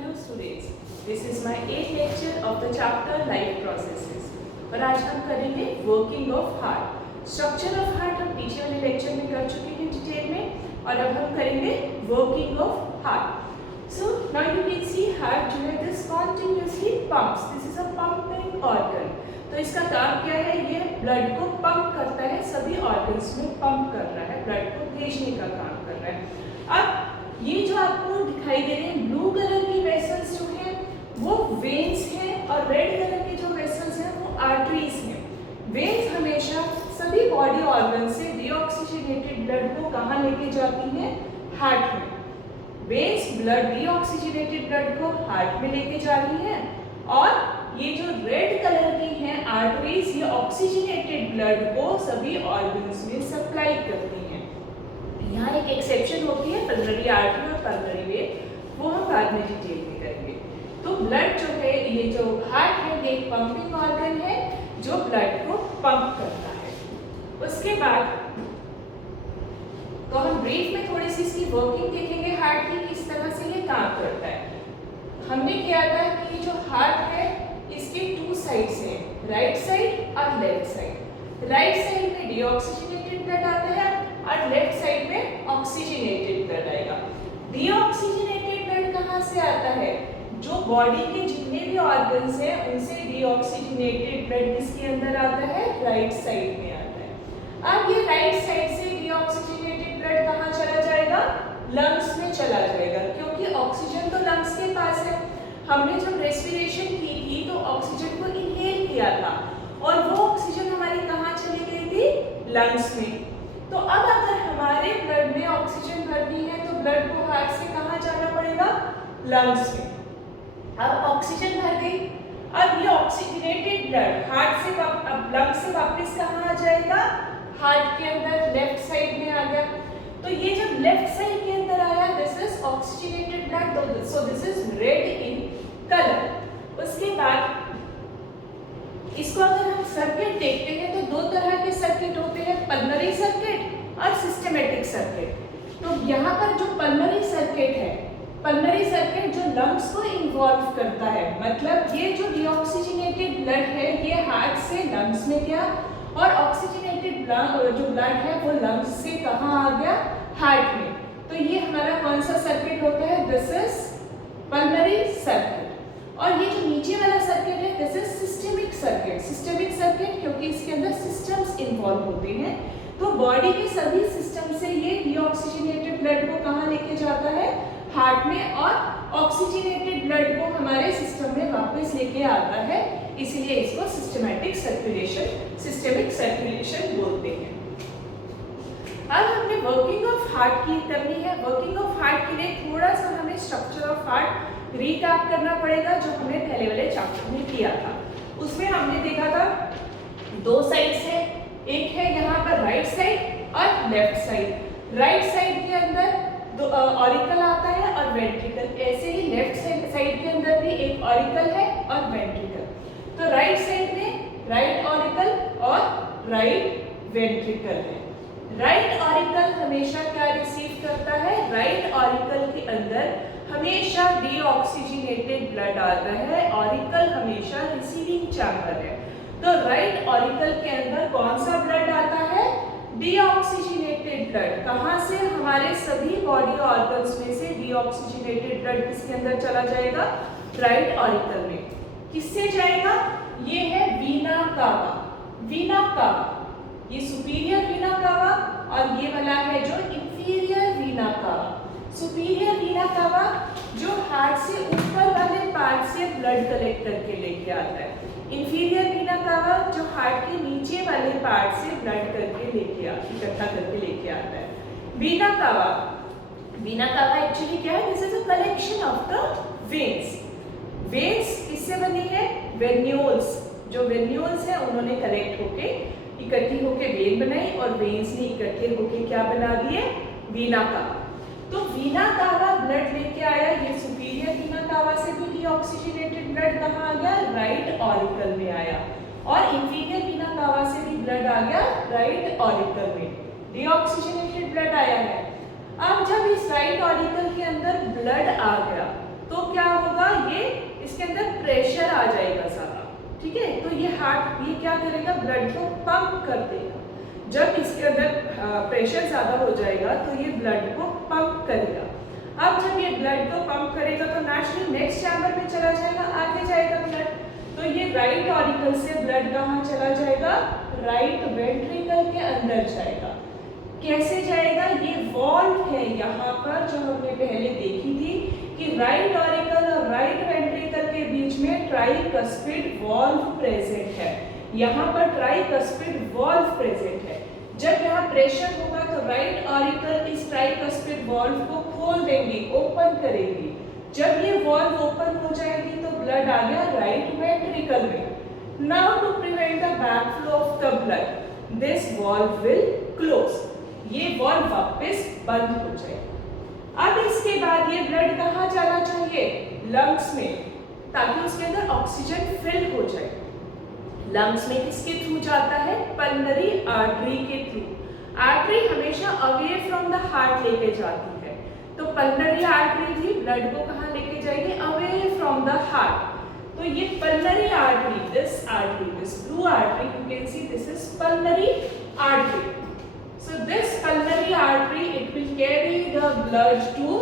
Hello students, this is my 8th lecture of the chapter Life Processes और आज हम करेंगे working of heart. Structure of heart हम पीछे वाले लेक्चर में कर चुके हैं डिटेल में और अब हम करेंगे working of heart. So now you can see heart जो है this continuously pumps, this is a pumping organ. तो इसका काम क्या है, ये ब्लड को पंप करता है, सभी ऑर्गन्स में पंप कर रहा है, ब्लड को भेजने का काम कर रहा है। अब ये जो आपको दिखाई दे रहे हैं ब्लू कलर की वेसल्स जो है वो वेन्स हैं और रेड कलर के जो वेसल्स हैं वो आर्टरीज हैं। वेन्स हमेशा सभी बॉडी ऑर्गन से डीऑक्सीजनेटेड ब्लड को कहाँ लेके जाती हैं, हार्ट में। वेन्स ब्लड डीऑक्सीजनेटेड ब्लड को हार्ट में लेके जा रही हैं और ये जो रेड कलर की हैं आर्टरीज, ये ऑक्सीजनेटेड ब्लड को सभी ऑर्गन्स में सप्लाई करती हैं। यहाँ एक एक्सेप्शन होती है पल्मोनरी आर्टरी और पल्मोनरी वेन, वो हम बाद में डिटेल में करेंगे। तो ब्लड जो है, ये जो हार्ट है, ये एक पंपिंग ऑर्गन है जो ब्लड को पंप करता है। उसके बाद तो हम ब्रीफ में थोड़ी सी इसकी वर्किंग देखेंगे हार्ट की, किस तरह से ये काम करता है। हमने किया था कि जो हार्ट है इसके टू साइड्स हैं, राइट साइड और लेफ्ट साइड। राइट साइड में डीऑक्सीजनेटेड ब्लड आता है और लेफ्ट साइड में ऑक्सीजनेटेड ब्लड आएगा। डीऑक्सीजनेटेड ब्लड कहाँ से आता है, जो बॉडी के जितने भी ऑर्गन्स हैं उनसे डीऑक्सीजनेटेड ब्लड किसके अंदर आता है, राइट साइड में आता है। अब ये राइट साइड से डीऑक्सीजनेटेड ब्लड कहाँ चला जाएगा, लंग्स में चला जाएगा, क्योंकि ऑक्सीजन तो लंग्स के पास है। हमने जब रेस्पिरेशन की थी तो ऑक्सीजन को इनहेल किया था और वो ऑक्सीजन हमारी कहाँ चली गई थी, लंग्स में। तो अब अगर हमारे ब्लड में ऑक्सीजन भरनी है तो ब्लड को हार्ट से कहाँ जाना पड़ेगा, लंग्स में। अब ऑक्सीजन भर गई, अब ये ऑक्सीजनेटेड ब्लड हार्ट से अब लंग्स से वापस कहाँ आ जाएगा, हार्ट के अंदर लेफ्ट साइड में आ गया। तो ये जब लेफ्ट साइड के अंदर आया, this is oxygenated blood, so this is red in colour. उसके बाद इसको अगर हम सर्किट देखते हैं तो दो तरह के सर्किट होते हैं, पल्मोनरी सर्किट और सिस्टेमेटिक सर्किट। तो यहाँ पर जो पल्मोनरी सर्किट है, पल्मोनरी सर्किट जो लंग्स को इन्वॉल्व करता है, मतलब ये जो डीऑक्सीजनेटेड ब्लड है ये हार्ट से लंग्स में गया और ऑक्सीजनेटेड जो ब्लड है वो लंग्स से कहाँ आ गया, हार्ट में। तो ये हमारा कौन सा सर्किट होता है, दिस इज पल्मोनरी सर्किट। और ये जो नीचे वाला सर्किट है this is systemic circuit. Systemic circuit क्योंकि इसके अंदर सिस्टम्स इन्वॉल्व होते हैं, तो बॉडी के सभी सिस्टम से ये डीऑक्सीजनेटेड ब्लड को कहाँ लेके जाता है, हार्ट में, और ऑक्सीजनेटेड ब्लड को हमारे सिस्टम में वापस लेके आता है, इसलिए इसको सिस्टमैटिक सर्कुलेशन, सिस्टेमिक सर्कुलेशन बोलते हैं। अब हमने वर्किंग ऑफ हार्ट की करनी है। वर्किंग ऑफ हार्ट के लिए थोड़ा सा हमें स्ट्रक्चर ऑफ हार्ट रिकैप करना पड़ेगा जो हमने पहले वाले चैप्टर में किया था। उसमें हमने देखा था दो साइड्स है, एक है यहाँ पर राइट साइड और लेफ्ट साइड। राइट साइड के अंदर दो ऑरिकल आता है और वेंट्रिकल, ऐसे ही लेफ्ट साइड के अंदर भी एक ऑरिकल है और वेंट्रिकल। तो राइट साइड में राइट ऑरिकल और राइट वेंट्रिकल है। राइट ऑरिकल हमेशा क्या रिसीव करता है, राइट ऑरिकल के अंदर हमेशा डीऑक्सीजनेटेड ब्लड आता है, ऑरिकल हमेशा रिसीविंग चैम्बर है। तो राइट ऑरिकल के अंदर कौन सा ब्लड आता है, डीऑक्सीजनेटेड ब्लड। कहाँ से, हमारे सभी बॉडी ऑर्गन्स में से डीऑक्सीजनेटेड ब्लड किसके अंदर चला जाएगा, राइट ऑरिकल में। किससे जाएगा, ये है वीना कावा। वीना कावा ये सुपीरियर वीना कावा और ये वाला है जो इंफीरियर वीना कावा। सुपीरियर वीना कावा जो हार्ट से ऊपर वाले पार्ट से ब्लड कलेक्ट करके लेके आता है, इंफीरियर वीना कावा जो हार्ट के नीचे वाले पार्ट से ब्लड करके इकट्ठा करके लेके आता है। वीना कावा एक्चुअली क्या है, this is a collection of the veins. Veins किससे बनी है, वेन्यूल्स। जो वेन्यूल्स है उन्होंने कलेक्ट होके इकट्ठी होके वेन बनाई और वेन्स ने इकट्ठे होके क्या बना दिए, वीना कावा। तो वीना कावा ब्लड लेके आया, ये सुपीरियर वीना कावा से भी डीऑक्सीजनेटेड ब्लड कहाँ आ गया, राइट ऑरिकल में आया, और इंफीरियर वीना कावा से भी ब्लड आ गया राइट ऑरिकल में, डीऑक्सीजनेटेड ब्लड आया है। अब जब इस राइट ऑरिकल के अंदर ब्लड आ गया तो क्या होगा, ठीक है। तो ये हार्ट ये क्या करेगा, ब्लड को पंप कर देगा। जब इसके अंदर प्रेशर ज़्यादा हो जाएगा तो ये ब्लड को पंप करेगा। अब जब ये ब्लड को पंप करेगा तो नेचुरली नेक्स्ट चैम्बर में चला जाएगा, आगे जाएगा ब्लड। तो ये राइट ऑरिकल से ब्लड कहाँ चला जाएगा, राइट वेंट्रिकल के अंदर जाएगा। कैसे जाएगा, ये वॉल्व है यहाँ पर जो हमने पहले देखी थी कि राइट ऑरिकल और राइट वेंट्रिकल के बीच में ट्राइकस्पिड वॉल्व प्रेजेंट है। यहाँ पर ट्राइकस्पिड वॉल्व प्रेजेंट है। जब यहाँ प्रेशर होगा तो राइट ऑरिकल इस ट्राइकस्पिड वॉल्व को खोल देंगी, ओपन करेगी। जब ये वॉल्व ओपन हो जाएगी तो ब्लड आ गया राइट वेंट्रिकल में। Now to prevent the backflow of the blood this valve will close. ये वॉल्व वापस बंद हो जाएगा। अब इसके बाद ये ब्लड कहाँ जाना चाहिए, लंग्स में, ताकि उसके अंदर ऑक्सीजन फिल हो जाए। लंग्स में किसके थ्रू जाता है, पल्मोनरी आर्टरी के थ्रू। आर्टरी हमेशा अवे फ्रॉम द हार्ट लेके जाती है, तो पल्मोनरी आर्टरी भी ब्लड को कहाँ लेके जाएगी, अवे फ्रॉम द हार्ट। तो ये pulmonary artery, this blue artery, you can see this is pulmonary artery. So this pulmonary artery it will carry the blood to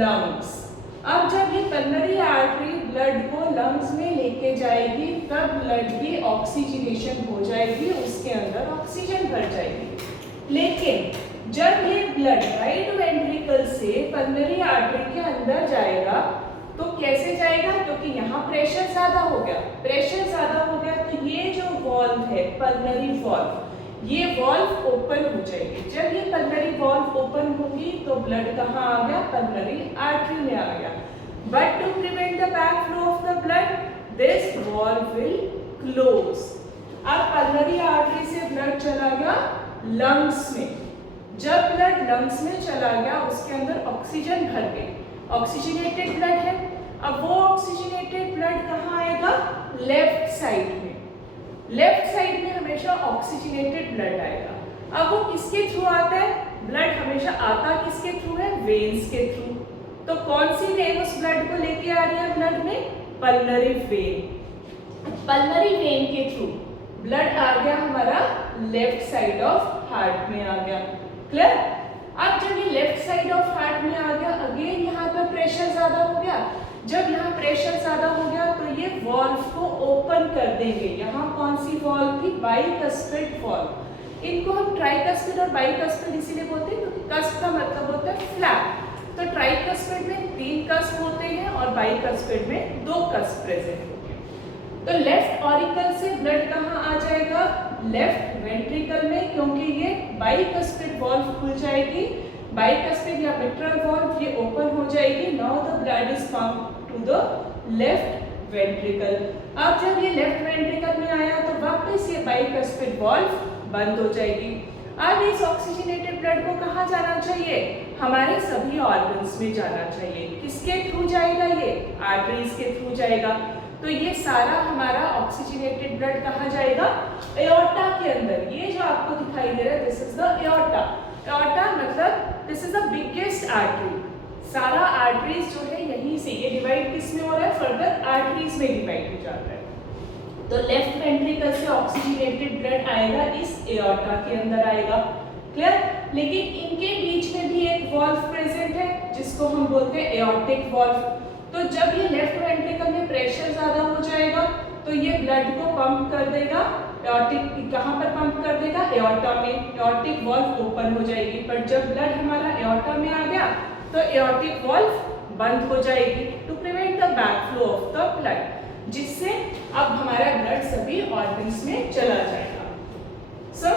lungs. अब जब ये pulmonary artery blood को lungs में लेके जाएगी तब blood की ऑक्सीजनेशन हो जाएगी, उसके अंदर ऑक्सीजन भर जाएगी। लेकिन जब ये blood right ventricle से pulmonary artery के अंदर जाएगा तो कैसे जाएगा, क्योंकि यहाँ प्रेशर ज्यादा हो गया। प्रेशर ज्यादा हो गया तो ये जो वॉल्व है पल्मोनरी वॉल्व, ये वॉल्व ओपन हो जाएगी। जब ये पल्मोनरी वॉल्व ओपन होगी तो ब्लड कहाँ आ गया, पल्मोनरी आर्टरी में आ गया। But to prevent the backflow of the blood this valve will close. अब पल्मोनरी आर्टरी से ब्लड चला गया लंग्स में। जब ब्लड लंग्स में चला गया उसके अंदर ऑक्सीजन भर गई, ऑक्सीजनेटेड ब्लड है। अब वो ऑक्सीजनेटेड ब्लड कहाँ आएगा, लेफ्ट साइड में। लेफ्ट साइड में हमेशा ऑक्सीजनेटेड ब्लड आएगा। अब वो किसके थ्रू आता है, ब्लड हमेशा आता किसके थ्रू है, वेन्स के थ्रू। तो कौन सी वेन उस ब्लड को लेके आ रही है ब्लड में, पल्मोनरी वेन। पल्मोनरी वेन के थ्रू ब्लड आ गया हमारा लेफ्ट साइड ऑफ हार्ट में आ गया। क्लियर। अब जब ये लेफ्ट साइड ऑफ हार्ट में आ गया, अगेन यहाँ पर प्रेशर ज्यादा हो गया। जब यहाँ प्रेशर ज्यादा हो गया तो ये वॉल्व को ओपन कर देंगे। यहाँ कौन सी वॉल्व थी, बाइकस्पिड वॉल्व। इनको हम ट्राइकस्पिड और बाइकस्पिड इसीलिए बोलते हैं क्योंकि कस्प का मतलब होता है फ्लैप। तो ट्राइकस्पिड में 3 कस्प होते हैं और बाइकस्पिड में 2 कस्प प्रेजेंट होते हैं। तो लेफ्ट ऑरिकल से ब्लड कहाँ आ जाएगा, लेफ्ट वेंट्रिकल में, क्योंकि ये बाइकस्पिड वॉल्व खुल जाएगी। बाइकस्पिड या मिट्रल वॉल्व ये ओपन हो जाएगी। Now the blood is pumped to the left ventricle. अब जब ये लेफ्ट वेंट्रिकल में आया तो वापस ये बाइकस्पिड वॉल्व बंद हो जाएगी। अब इस ऑक्सीजनेटेड ब्लड को कहाँ जाना चाहिए, हमारे सभी ऑर्गन्स में जाना चाहिए। किसके थ्रू जाएगा, ये आर्टरीज के थ्रू जाएगा। तो ये सारा हमारा ऑक्सीजनेटेड ब्लड कहाँ जाएगा, एओर्टा के अंदर। ये जो आपको दिखाई दे रहा है this is the aorta. Aorta मतलब this is the biggest artery. सारा आर्टरीज जो है यहीं से, ये डिवाइड किस में हो रहा है, फर्दर आर्टरीज में डिवाइड हो जाता है। तो लेफ्ट वेंट्रिकल से ऑक्सीजनेटेड ब्लड आएगा इस एओर्टा के अंदर आएगा। क्लियर। लेकिन इनके बीच में भी एक वॉल्व प्रेजेंट है जिसको हम बोलते हैं एओर्टिक वॉल्व। तो जब ये लेफ्ट वेंट्रिकल में प्रेशर ज्यादा हो जाएगा तो ये ब्लड को पंप कर देगा। एओर्टिक कहाँ पर पंप कर देगा, एओर्टा में। एओर्टिक वॉल्व ओपन हो जाएगी। पर जब ब्लड हमारा एओर्टा में आ गया तो एओर्टिक वॉल्व बंद हो जाएगी to prevent the backflow of the blood, जिससे अब हमारा ब्लड सभी ऑर्गन्स में चला जाएगा। सो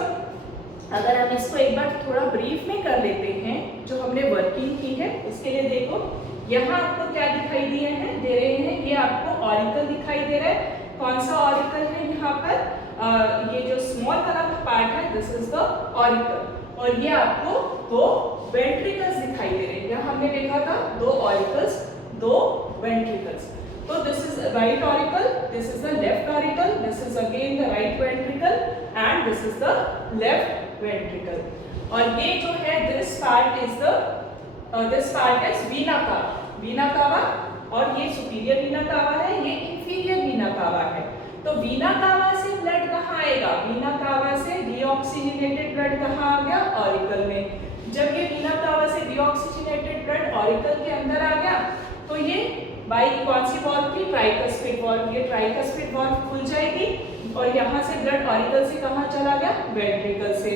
अगर हम इसको एक बार थोड़ा ब्रीफ में कर लेते हैं जो हमने वर्किंग की है, उसके लिए देखो यहाँ आपको क्या दिखाई दिए हैं, दे रहे हैं, ये आपको ऑरिकल दिखाई दे रहा है। कौन सा ऑरिकल है यहाँ पर, ये जो स्मॉल वाला पार्ट है दिस इज द ऑरिकल। और ये आपको 2 वेंट्रिकल्स दिखाई दे रहे हैं। यहाँ हमने देखा था 2 ऑरिकल्स 2 वेंट्रिकल्स। तो this is right auricle, this is the left auricle, this is again the right ventricle and this is the left ventricle. और ये जो है दिस पार्ट इज वीना कावा। वीना कावा और ये सुपीरियर वीना कावा है, ये इंफीरियर वीना कावा है। तो वीना कावा से ब्लड कहाँ आएगा, वीना कावा से डीऑक्सीजनेटेड ब्लड कहाँ आ गया, ऑरिकल में। जब ये वीना कावा से डीऑक्सीजनेटेड ब्लड ऑरिकल के अंदर आ गया तो ये बाई कौन सी वॉल्व थी, ट्राइकस्पिड वॉल्व, ये ट्राइकस्पिड वॉल्व खुल जाएगी और यहाँ से ब्लड ऑरिकल से कहाँ चला गया, वेंट्रिकल से।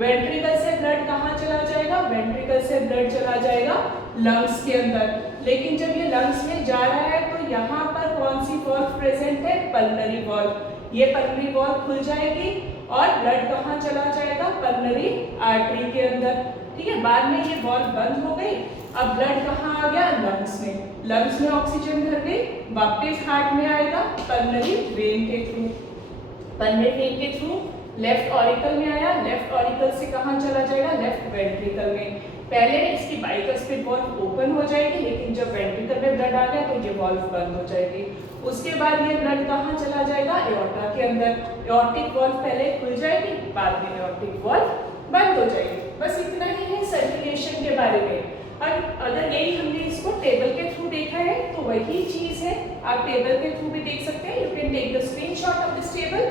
वेंट्रिकल से ब्लड कहाँ चला जाएगा, वेंट्रिकल से ब्लड चला जाएगा लंग्स के अंदर। लेकिन जब ये लंग्स में जा रहा है तो यहाँ पर कौन सी वॉल्व प्रेजेंट है, पल्मनरी वॉल्व। ये पल्मनरी वॉल्व खुल जाएगी और ब्लड कहाँ चला जाएगा, पल्मनरी आर्टरी के अंदर। ठीक है, बाद में ये वॉल्व बंद हो गई, अब ब्लड कहाँ आ गया, लंग्स में। लंग्स में ऑक्सीजन भर गई, वापस हार्ट में आएगा पल्मनरी वेन के थ्रू। पल्मनरी वेन के थ्रू लेफ्ट ऑरिकल में आया, लेफ्ट ऑरिकल से कहाँ चला जाएगा, लेफ्ट वेंट्रिकल में। पहले इसकी बाइकस्पिड वॉल्व ओपन हो जाएगी, लेकिन जब वेंट्रिकल में ब्लड आ गया तो ये वॉल्व बंद हो जाएगी। उसके बाद ये ब्लड कहाँ चला जाएगा, एओर्टा के अंदर। एओर्टिक वॉल्व पहले खुल जाएगी, बाद में एओर्टिक वॉल्व बंद हो जाएगी। बस इतना ही है सर्कुलेशन के बारे में। अगर यही हमने इसको टेबल के थ्रू देखा है तो वही चीज है, आप टेबल के थ्रू भी देख सकते हैं। You can take the screenshot of this table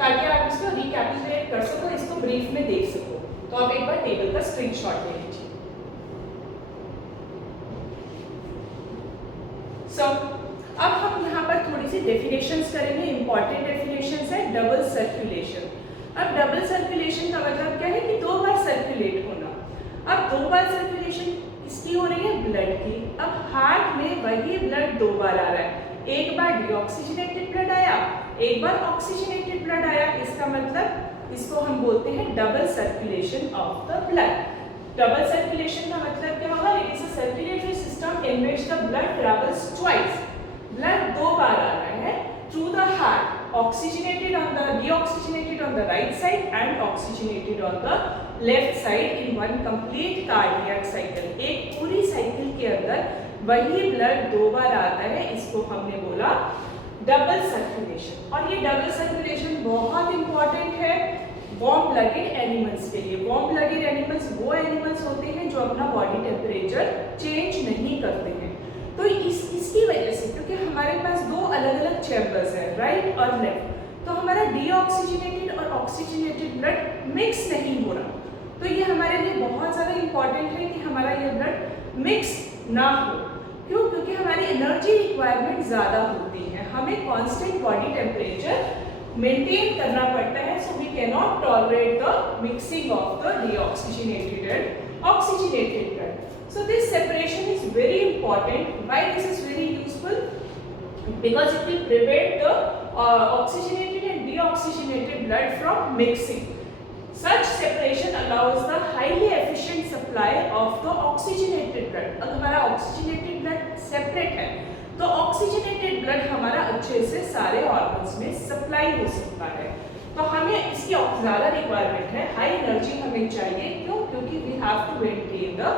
ताकि आप इसको रिकैपिचुलेट कर सको, इसको ब्रीफ में देख सको। तो आप एक बार टेबल का स्क्रीनशॉट ले लीजिए। अब हम यहाँ पर थोड़ी सी डेफिनेशंस करेंगे, इंपॉर्टेंट डेफिनेशंस है। Double circulation. अब डबल सर्कुलेशन का मतलब क्या है कि दो बार सर्कुलेट होना। अब दो बार सर्कुलेशन किसकी हो रही है, ब्लड की। अब हार्ट में वही ब्लड दो बार आ रहा है, एक बार डीऑक्सीजनेटेड ब्लड आया, एक बार ऑक्सीजनेटेड ब्लड आया। इसका मतलब इसको हम बोलते हैं double circulation of the blood. Double circulation का मतलब क्या होगा, it is a circulatory system in which the blood travels twice. Blood दो बार आ रहा है through the heart, oxygenated on the deoxygenated on the right side and oxygenated on the left side in one complete cardiac cycle। एक पूरी cycle के अंदर वही blood दो बार आता है, इसको हमने बोला डबल सर्कुलेशन। और ये डबल सर्कुलेशन बहुत इंपॉर्टेंट है वार्म ब्लडेड एनिमल्स के लिए। वार्म ब्लडेड एनिमल्स वो एनिमल्स होते हैं जो अपना बॉडी टेम्परेचर चेंज नहीं करते हैं। तो इसकी वजह से, क्योंकि हमारे पास दो अलग अलग चैम्बर्स हैं, राइट और लेफ्ट, तो हमारा डीऑक्सीजनेटेड और ऑक्सीजनेटेड ब्लड मिक्स नहीं हो रहा। तो ये हमारे लिए बहुत ज़्यादा इंपॉर्टेंट है कि हमारा ये ब्लड मिक्स ना हो। क्यों, क्योंकि हमारी एनर्जी रिक्वायरमेंट ज़्यादा होती है, हमें कांस्टेंट बॉडी टेम्परेचर मेंटेन करना पड़ता है। So we can not tolerate the mixing of the deoxygenated and oxygenated blood. So this separation is very important. Why this is very useful? Because it will prevent the oxygenated and deoxygenated blood from mixing. Such separation allows the highly efficient supply of the oxygenated blood. अगर हमारा oxygenated blood separate है तो oxygenated blood हमारा अच्छे से सारे organs में supply हो सकता है। तो हमें इसकी ज़्यादा रिक्वायरमेंट है, हाई एनर्जी हमें चाहिए। क्यों, क्योंकि we have to maintain the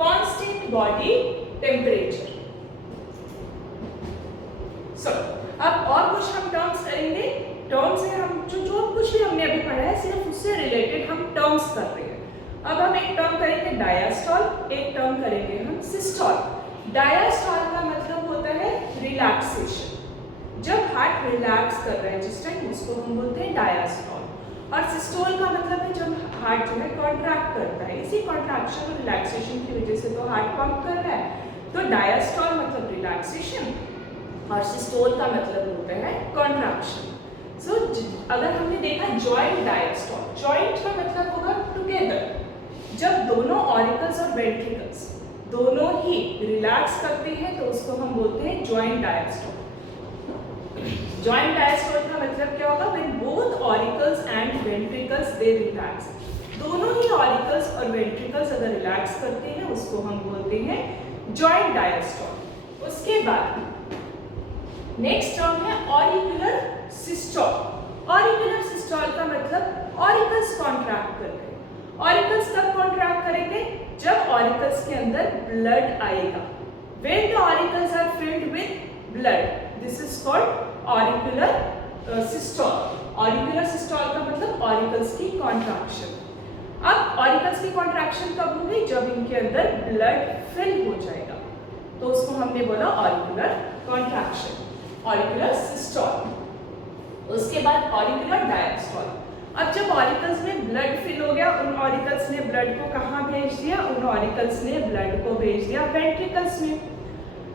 constant body temperature। So, अब और कुछ हम टर्म्स करेंगे। टर्म्स है, हम जो कुछ भी हमने अभी पढ़ा है सिर्फ उससे रिलेटेड हम टर्म्स कर रहे हैं। अब हम एक टर्म करेंगे डायास्टॉल, एक टर्म करेंगे हम सिस्टॉल। डायास्टॉल का मतलब होता है रिलैक्सेशन। जब हार्ट रिलैक्स कर रहा है जिस टाइम, उसको हम बोलते हैं डायास्टॉल। और सिस्टोल का मतलब है जब हार्ट जो है कॉन्ट्रैक्ट करता है, इसी कॉन्ट्रैक्शन और रिलैक्सेशन की वजह से तो हार्ट पंप कर रहा है। तो डायास्टॉल मतलब रिलैक्सेशन और सिस्टोल का मतलब होता है कॉन्ट्रैक्शन। सो अगर हमने देखा जॉइंट डायास्टॉल, जॉइंट का मतलब होगा टुगेदर। जब दोनों ऑरिकल्स और वेंट्रिकल्स दोनों ही रिलैक्स करते हैं तो उसको हम बोलते हैं जॉइंट डायास्टॉल। जॉइंट डायस्टोल का मतलब क्या होगा, when both auricles and ventricles they relax. दोनों ही ऑरिकल्स और वेंट्रिकल्स अगर रिलैक्स करते हैं उसको हम बोलते हैं जॉइंट डायस्टोल। उसके बाद नेक्स्ट टर्म है ऑरिकुलर सिस्टोल। ऑरिकुलर सिस्टोल का मतलब ऑरिकल्स कॉन्ट्रैक्ट कर रहे हैं। ऑरिकल्स कब कॉन्ट्रैक्ट करेंगे, जब ऑरिकल्स के अंदर ब्लड आएगा। When the auricles are filled with blood, this is called auricular systole. Auricular systole का मतलब ऑरिकल्स की कॉन्ट्रैक्शन। अब ऑरिकल्स की कॉन्ट्रैक्शन कब होगी, जब इनके अंदर ब्लड फिल हो जाएगा, तो उसको हमने बोला ऑरिकुलर कॉन्ट्रैक्शन, ऑरिकुलर सिस्टोल। उसके बाद ऑरिकुलर डायस्टॉल। अब जब ऑरिकल्स में ब्लड फिल हो गया, उन ऑरिकल्स ने ब्लड को कहाँ भेज दिया? उन ऑरिकल्स ने ब्लड को भेज दिया वेंट्रिकल्स में।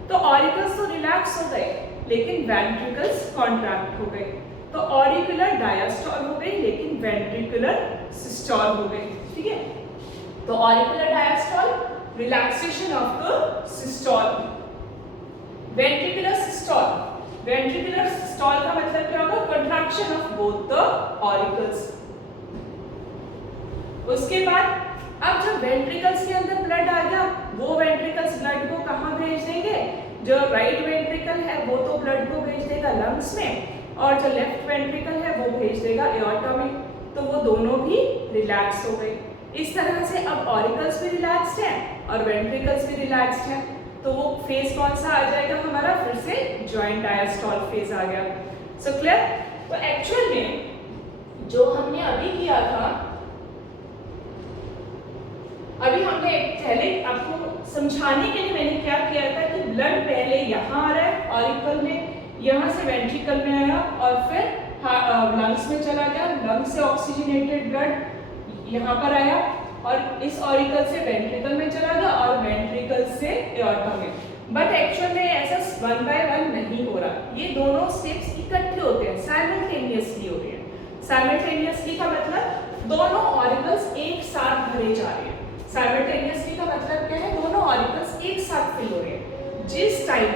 तो ऑरिकल्स तो रिलैक्स हो गए लेकिन वेंट्रिकल्स कॉन्ट्रैक्ट हो गए। तो ऑरिकुलर डायस्टॉल हो गई लेकिन वेंट्रिकुलर सिस्टॉल हो गई। ठीक है, तो auricular diastole, relaxation of the systole. Ventricular systole, ventricular systole का मतलब क्या होगा? Contraction of both the auricles. उसके बाद अब जब वेंट्रिकल्स के अंदर ब्लड आ गया, वो वेंट्रिकल्स ब्लड को कहाँ भेज देंगे? जो राइट वेंट्रिकल है वो तो ब्लड को भेज देगा लंग्स में, और जो लेफ्ट वेंट्रिकल है वो भेज देगा एओर्टा में। तो वो दोनों भी रिलैक्स हो गए। इस तरह से अब ऑरिकल्स भी रिलैक्स्ड हैं और वेंट्रिकल्स भी रिलैक्स्ड हैं। तो वो फेज कौन सा आ जाएगा हमारा? फिर से जॉइंट डायस्टॉल फेज आ गया। So clear? तो एक्चुअल में जो हमने अभी किया था, अभी हमने पहले आपको समझाने के लिए मैंने क्या किया था कि ब्लड पहले यहाँ आ रहा है ऑरिकल में, यहाँ से वेंट्रिकल में आया और फिर लंग्स में चला गया, लंग्स से ऑक्सीजनेटेड ब्लड यहाँ पर आया और इस ऑरिकल से वेंट्रिकल में चला गया और वेंट्रिकल से एओर्टा में। बट एक्चुअल में ऐसा वन बाय वन नहीं हो रहा, ये दोनों स्टेप्स इकट्ठे होते हैं, साइमल्टेनियसली हो रहे हैं। साइमल्टेनियसली का मतलब दोनों ऑरिकल्स एक साथ भरे जा रहे हैं। साइमल्टेनियसली का मतलब क्या है? दोनों ऑरिकल्स एक साथ फिल हो रहे हैं। जिस टाइम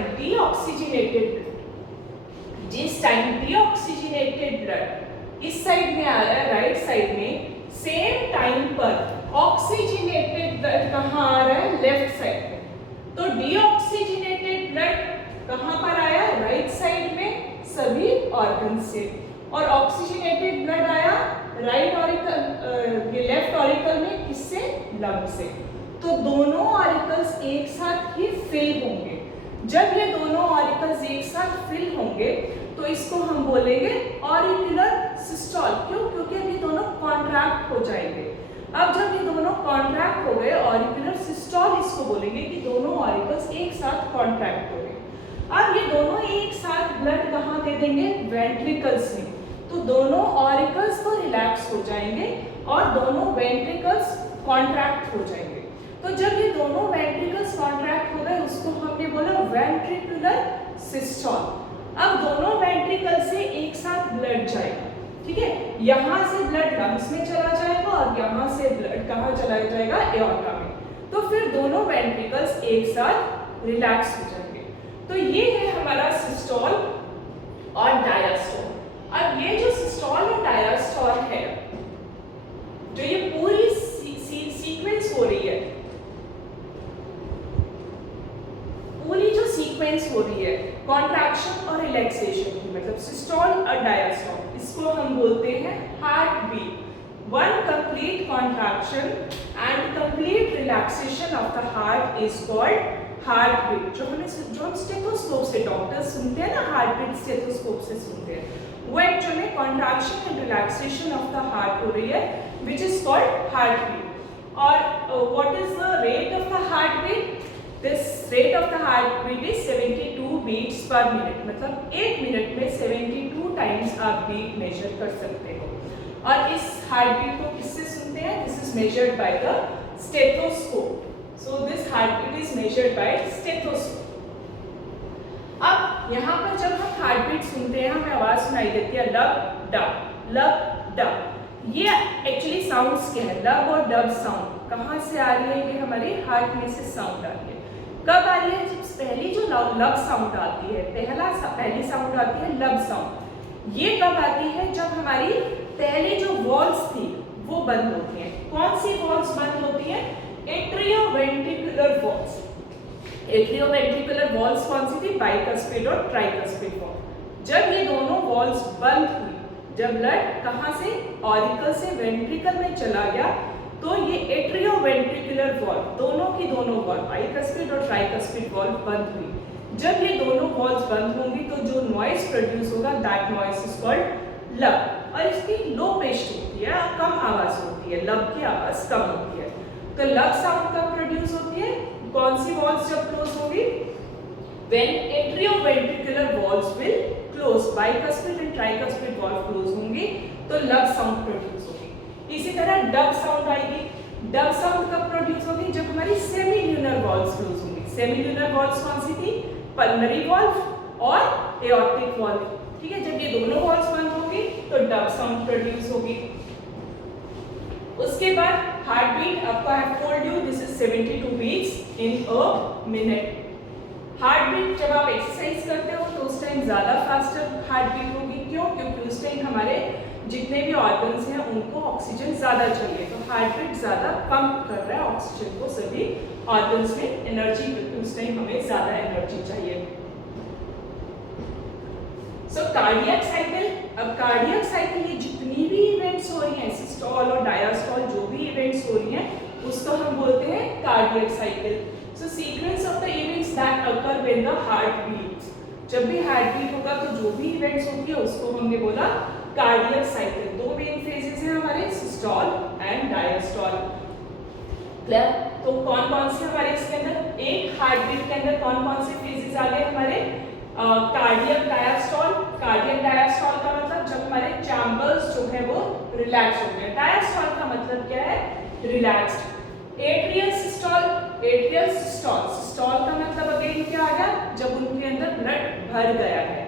डीऑक्सीजनेटेड ब्लड इस साइड में आ रहा है, राइट साइड में, सेम टाइम पर ऑक्सीजनेटेड ब्लड कहाँ आ रहा है? लेफ्ट साइड में। तो डीऑक्सीजनेटेड ब्लड कहाँ पर आया? राइट साइड में सभी ऑर्गन से, और ऑक्सीजनेटेड ब्लड आया राइट ऑरिकल, लेफ्ट ऑरिकल में, किससे? लंग से। तो दोनों ऑरिकल्स एक साथ ही फिल होंगे। जब ये दोनों ऑरिकल्स एक साथ फिल होंगे तो इसको हम बोलेंगे ऑरिकुलर सिस्टॉल। क्यों? क्योंकि ये दोनों कॉन्ट्रैक्ट हो जाएंगे। अब जब ये दोनों कॉन्ट्रैक्ट हो गए, ऑरिकुलर सिस्टॉल इसको बोलेंगे कि दोनों ऑरिकल्स एक साथ कॉन्ट्रैक्ट हो गए। अब ये दोनों एक साथ ब्लड कहाँ दे देंगे? वेंट्रिकल्स में। तो दोनों ऑरिकल्स तो रिलैक्स हो जाएंगे और दोनों वेंट्रिकल्स कॉन्ट्रैक्ट हो जाएंगे। तो जब ये दोनों वेंट्रिकल्स कॉन्ट्रैक्ट हो गए उसको हमने बोला वेंट्रिकुलर सिस्टॉल। अब दोनों वेंट्रिकल से एक साथ ब्लड जाएगा। ठीक है, यहाँ से ब्लड लंग्स में चला जाएगा और यहाँ से ब्लड कहाँ चला जाएगा? एओर्टा में। तो फिर दोनों वेंट्रिकल्स एक साथ रिलैक्स हो जाएंगे। तो ये है हमारा सिस्टॉल और डायस्टॉल। अब ये जो सिस्टॉल और डायस्टॉल है, जो ये पूरी सीक्वेंस हो रही है, पूरी जो सीक्वेंस हो रही है कॉन्ट्रैक्शन और रिलैक्सेशन की, मतलब सिस्टॉल और डायस्टॉल, इसको हम बोलते हैं heart beat. One complete contraction and complete relaxation of the heart is called heart beat. जो हम स्टेथोस्कोप से डॉक्टर्स सुनते हैं ना, हार्ट बीट स्टेथोस्कोप से सुनते हैं, वो actually contraction and relaxation of the heart हो रही है, which is called heart beat. और what is the rate of the heart beat? This rate of the heart beat is 72 beats per minute. मतलब एक मिनट में 72 times आप beat measure कर सकते हो। और इस हार्ट बीट को किससे सुनते हैं? This is measured by the stethoscope. So this heart beat is measured by stethoscope. अब यहाँ पर जब हम हार्ट बीट सुनते हैं हमें आवाज सुनाई देती है लब डब, लब डब। ये एक्चुअली साउंड्स क्या है? लब और डब साउंड कहाँ से आ रही है? ये हमारे हार्ट में से साउंड आ रही है। कब आ रही है? जब पहली जो लब साउंड आती है, पहली साउंड आती है लब साउंड। ये कब आती है? जब हमारी पहले जो वॉल्स थी वो बंद होती हैं। कौन सी वॉल्स बंद होती हैं? Atrioventricular walls. एट्रियोवेंट्रिकुलर वॉल्स कौन सी थी? बाइकस्पिड और ट्राइकस्पिड वॉल। जब ये दोनों वॉल्स बंद हुई, जब ब्लड कहाँ से? ऑरिकल से वेंट्रिकल में चला गया, तो ये एट्रियोवेंट्रिकुलर वॉल्व, दोनों की दोनों वॉल्व, बाइकस्पिड और ट्राइकस्पिड वॉल्व बंद हुई। जब ये दोनों वॉल्व्स बंद होंगी तो जो नॉइज प्रोड्यूस होगा, दैट नॉइज इज कॉल्ड लब। और इसकी लो पिच्ड होती है, कम आवाज होती है, लब की आवाज कम होती है। तो लब साउंड कब प्रोड्यूस होती है? कौन सी वॉल्व्स जब क्लोज होगी? When atrioventricular valves will close by bicuspid and tricuspid valve close होंगी तो लब साउंड प्रोड्यूस होगी। इसी तरह डब साउंड आएगी। डब साउंड कब प्रोड्यूस होगी? जब हमारी सेमील्यूनर वॉल्व्स क्लोज होंगी। सेमील्यूनर वॉल्व्स कौन सी थी? पल्मोनरी वॉल्व और एओर्टिक वॉल्व। ठीक है, जब ये दोनों वॉल्व्स बंद होंगी तो डब साउंड प्रोड्यूस होगी। उसके बाद हार्ट बीट, आपको I have told you this is 72 beats in a minute. Heart beat जब आप एक्सरसाइज करते हो तो उस टाइम ज़्यादा फास्टर हार्ट बीट होगी। क्यों? क्योंकि उस टाइम हमारे जितने भी ऑर्गन्स हैं उनको ऑक्सीजन ज़्यादा चाहिए, तो हार्ट बीट ज़्यादा पंप कर रहा है ऑक्सीजन को सभी ऑर्गन्स में एनर्जी, क्योंकि उस टाइम हमें ज़्यादा एनर्जी चाहिए। सो कार्डियक साइकिल, अब कार्डियक साइकिल ये जितनी भी इवेंट्स हो रही हैं, सिस्टोल और डायस्टोल जो भी इवेंट्स हो रही हैं उसको हम बोलते हैं cardiac cycle. So sequence of the events that occur when the heart beats, जब भी हार्ट बीट होगा तो जो भी इवेंट्स होती है उसको हमने बोला कार्डियक साइकिल। दो मेन फेजेस हैं हमारे, सिस्टोल एंड डायस्टोल। क्लियर? तो कौन कौन से हमारे इसके अंदर, एक हार्ट बीट के अंदर कौन कौन से फेजेस आ गए हमारे? Cardiac diastole. कार्डियक डायस्टोल का मतलब जब हमारे चैम्बर्स जो है वो रिलैक्स हो गए। डायस्टोल का मतलब क्या है? Relaxed. Atrial systole, atrial systole, systole का मतलब अगेन क्या आ गया? जब उनके अंदर ब्लड भर गया है।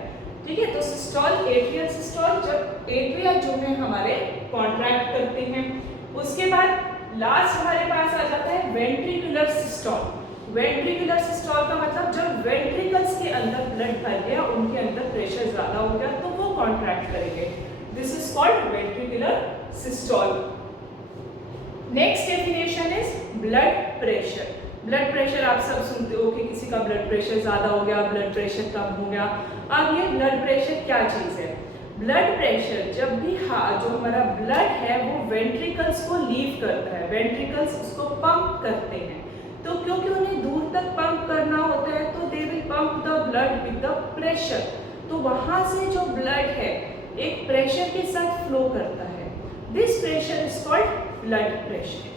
ठीक है, तो सिस्टोल, एट्रियल सिस्टोल, जब एट्रिया जो है हमारे कॉन्ट्रैक्ट करते हैं। उसके बाद लास्ट हमारे पास आ जाता है वेंट्रिकुलर सिस्टोल। वेंट्रिकुलर सिस्टोल का मतलब जब वेंट्रिकल्स के अंदर ब्लड भर गया, उनके अंदर प्रेशर ज्यादा हो गया तो वो कॉन्ट्रैक्ट करेंगे। This is called ventricular systole. Next definition is blood pressure. Blood pressure आप सब सुनते हो कि किसी का ब्लड प्रेशर ज्यादा हो गया, ब्लड प्रेशर कम हो गया। अब ये ब्लड प्रेशर क्या चीज है? ब्लड प्रेशर जब भी जो हमारा ब्लड है वो वेंट्रिकल्स को लीव करता है, वेंट्रिकल्स उसको पंप करते हैं, तो क्योंकि उन्हें दूर तक पंप करना होता है तो they will pump the blood with the pressure. तो वहां से जो ब्लड है एक प्रेशर के साथ फ्लो करता है। This pressure is called blood pressure.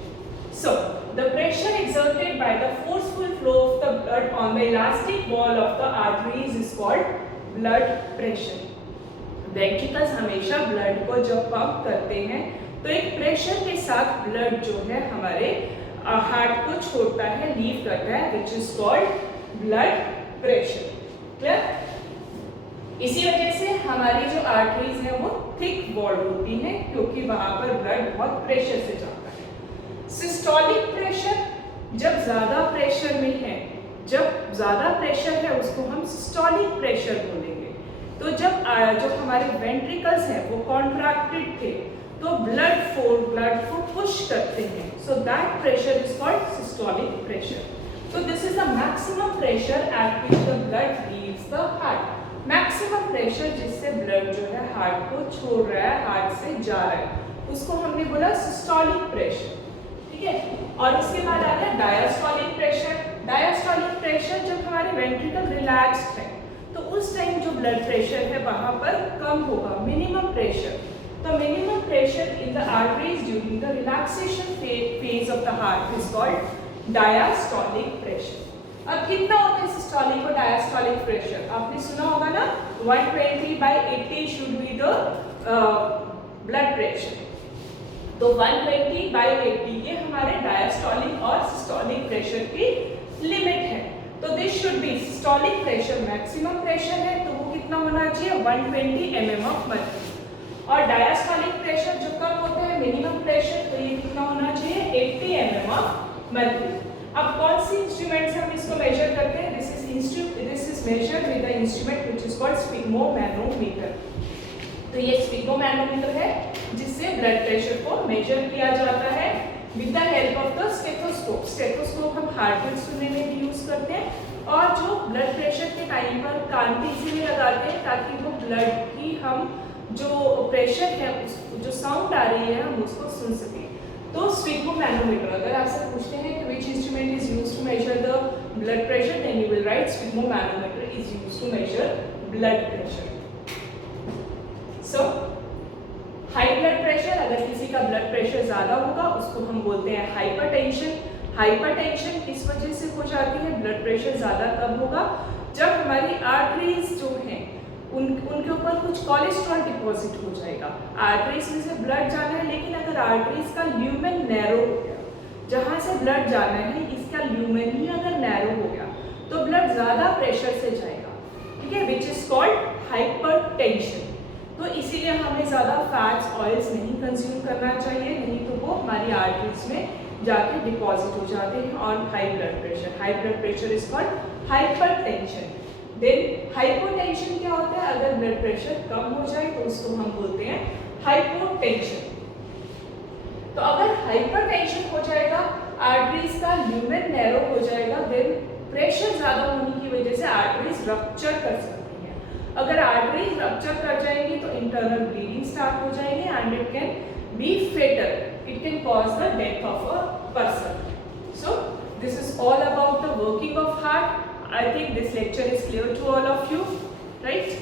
So, the pressure exerted by the forceful flow of the blood on the elastic wall of the arteries is called blood pressure. Ventricles हमेशा blood को जब pump करते हैं तो एक pressure के साथ blood जो है हमारे हार्ट को छोड़ता है, लीव करता है, which is called blood pressure. Clear? इसी वजह से हमारी जो आर्टरीज है वो थिक वॉल्ड होती हैं क्योंकि वहां पर ब्लड बहुत प्रेशर से जाता है। सिस्टोलिक प्रेशर, जब ज्यादा प्रेशर में है, जब ज्यादा प्रेशर है उसको हम सिस्टोलिक प्रेशर बोलेंगे। तो जब जो हमारे वेंट्रिकल्स हैं वो कॉन्ट्रैक्टेड थे तो ब्लड को पुश करते हैं, so that pressure is called systolic pressure. तो this is the maximum pressure at which the blood leaves the heart. Maximum pressure जिससे ब्लड जो है हार्ट को छोड़ रहा है, हार्ट से जा रहा है, उसको हमने बोला सिस्टोलिक प्रेशर। ठीक है, और उसके बाद आ गया डायस्टोलिक प्रेशर। डायस्टोलिक प्रेशर जब हमारे वेंट्रिकल रिलैक्स्ड है तो उस टाइम जो ब्लड प्रेशर है वहां पर कम होगा, मिनिमम प्रेशर। तो minimum pressure in the arteries during the relaxation phase of the heart is called diastolic pressure. अब कितना होता है सिस्टोलिक और डायस्टोलिक प्रेशर? आपने सुना होगा ना, 120/80 should be the blood pressure. तो 120/80 ये हमारे डायस्टोलिक और सिस्टोलिक प्रेशर की लिमिट है। तो this should be, systolic pressure maximum pressure है तो वो कितना होना चाहिए? 120 mm ऑफ मर्क्यूरी। और डायस्टोलिक प्रेशर जो कम होता है, मिनिमम प्रेशर, तो ये कितना होना चाहिए? 80 mm ऑफ मर्क्यूरी। अब कौन सी इंस्ट्रूमेंट से हम इसको मेजर करते हैं? This is measured with the instrument which is called sphygmomanometer. तो ये स्फिग्मोमैनोमीटर है जिससे ब्लड प्रेशर को मेजर किया जाता है with the help of the stethoscope. Stethoscope हम हार्ट बीट सुनने में भी यूज करते हैं और जो ब्लड प्रेशर के टाइम पर कान पे इसीलिए लगाते हैं ताकि वो ब्लड की हम जो प्रेशर है, जो साउंड आ रही है, हम उसको सुन सकें। तो स्फिग्मोमैनोमीटर, अगर आपसे पूछते हैं कि which instrument is used to measure the blood pressure, then you will write sphygmomanometer is used to measure blood pressure. So high blood pressure, अगर किसी का ब्लड प्रेशर ज्यादा होगा उसको हम बोलते हैं हाइपरटेंशन। हाइपरटेंशन किस वजह से हो जाती है? ब्लड प्रेशर ज्यादा कब होगा? जब हमारी आर्टरीज जो हैं उनके ऊपर पर कुछ कोलेस्ट्रॉल डिपॉजिट हो जाएगा। आर्टरीज में से ब्लड जाना है, लेकिन अगर आर्टरीज का ल्यूमेन नैरो हो गया, जहाँ से ब्लड जाना है इसका ल्यूमेन ही अगर नैरो हो गया तो ब्लड ज़्यादा प्रेशर से जाएगा, ठीक है, विच इज कॉल्ड हाइपरटेंशन। तो इसीलिए हमें ज़्यादा फैट्स ऑयल्स नहीं कंज्यूम करना चाहिए, नहीं तो वो हमारी आर्टरीज में जाके डिपॉजिट हो जाते हैं और high blood pressure is called hypertension. Then hypotension क्या होता है? अगर ब्लड प्रेशर कम हो जाए तो उसको हम बोलते हैं हाइपोटेंशन। तो अगर हाइपरटेंशन हो जाएगा, आर्टरीज का ल्यूमेन नैरो हो जाएगा, देन प्रेशर ज़्यादा होने की वजह से आर्टरीज रप्चर कर सकती हैं। अगर आर्टरीज रप्चर कर जाएंगी तो इंटरनल ब्लीडिंग स्टार्ट हो जाएगी and it can be fatal, it can cause the death of a person. So this is all about the working of heart. I think this lecture is clear to all of you, right?